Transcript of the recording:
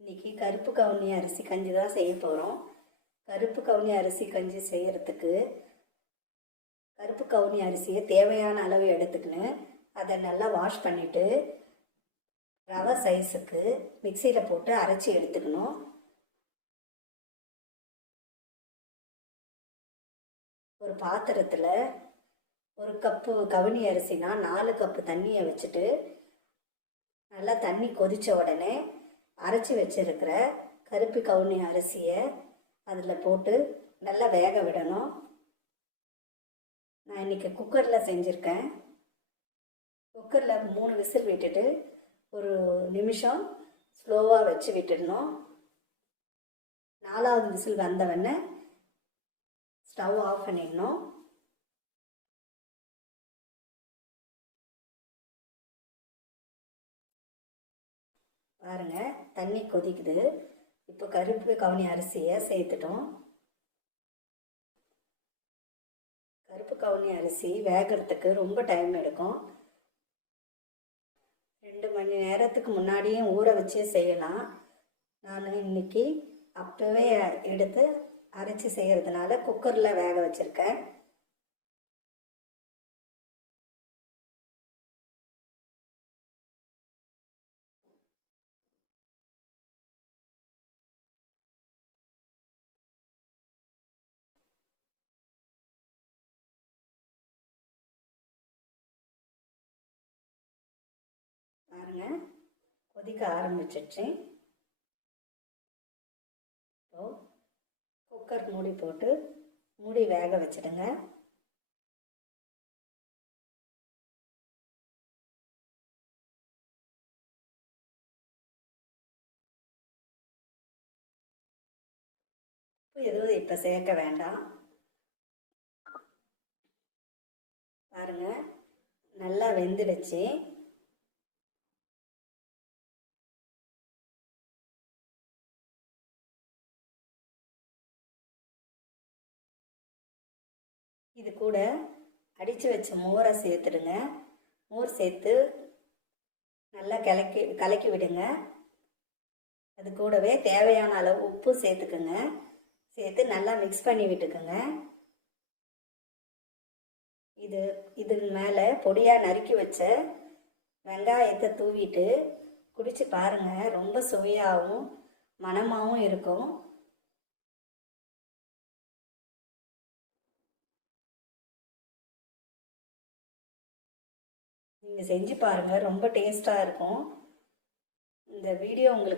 இன்றைக்கி கருப்பு கவுனி அரிசி கஞ்சி தான் செய்ய போகிறோம். கருப்பு கவுனி அரிசி கஞ்சி செய்கிறதுக்கு கருப்பு கவுனி அரிசியை தேவையான அளவு எடுத்துக்கின்னு அதை நல்லா வாஷ் பண்ணிவிட்டு ரவை சைஸுக்கு மிக்சியில் போட்டு அரைச்சி எடுத்துக்கணும். ஒரு பாத்திரத்தில் ஒரு கப்பு கவுனி அரிசினா 4 கப்பு தண்ணியை வச்சுட்டு நல்லா தண்ணி கொதித்த உடனே அரைச்சி வச்சிருக்கிற கருப்பு கவுனி அரிசியை அதில் போட்டு நல்லா வேக விடணும். நான் இன்றைக்கி குக்கரில் செஞ்சுருக்கேன். குக்கரில் 3 விசில் விட்டுட்டு ஒரு நிமிஷம் ஸ்லோவாக வச்சு விட்டுடணும். 4வது விசில் வந்தவொடனே ஸ்டவ் ஆஃப் பண்ணிடணும். பாருங்கள், தண்ணி கொதிக்குது. இப்போ கருப்பு கவுனி அரிசியை சேர்த்துட்டோம். கருப்பு கவுனி அரிசி வேகிறதுக்கு ரொம்ப டைம் எடுக்கும். 2 மணி நேரத்துக்கு முன்னாடியும் ஊற வச்சே செய்யலாம். நான் இன்னைக்கு அப்போவே எடுத்து அரைச்சி செய்கிறதுனால குக்கரில் வேக வச்சுருக்கேன். பாருங்க, கொதிக்க ஆரம்பிச்சிடுச்சு. இப்போ குக்கர் மூடி போட்டு மூடி வேக வச்சிடுங்க. எதுவும் இப்போ சேர்க்க வேண்டாம். பாருங்க, நல்லா வெந்துடுச்சு. இது கூட அடித்து வச்ச மோரை சேர்த்துடுங்க. மோர் சேர்த்து நல்லா கலக்கி விடுங்க. அது கூடவே தேவையான அளவு உப்பு சேர்த்துக்குங்க. சேர்த்து நல்லா மிக்ஸ் பண்ணி விட்டுக்குங்க. இது மேலே பொடியாக நறுக்கி வச்ச வெங்காயத்தை தூவிட்டு குடிச்சு பாருங்க. ரொம்ப சுவையாகவும் மணமாகவும் இருக்கும். நீங்கள் செஞ்சு பாருங்கள், ரொம்ப டேஸ்ட்டாக இருக்கும். இந்த வீடியோ உங்களுக்கு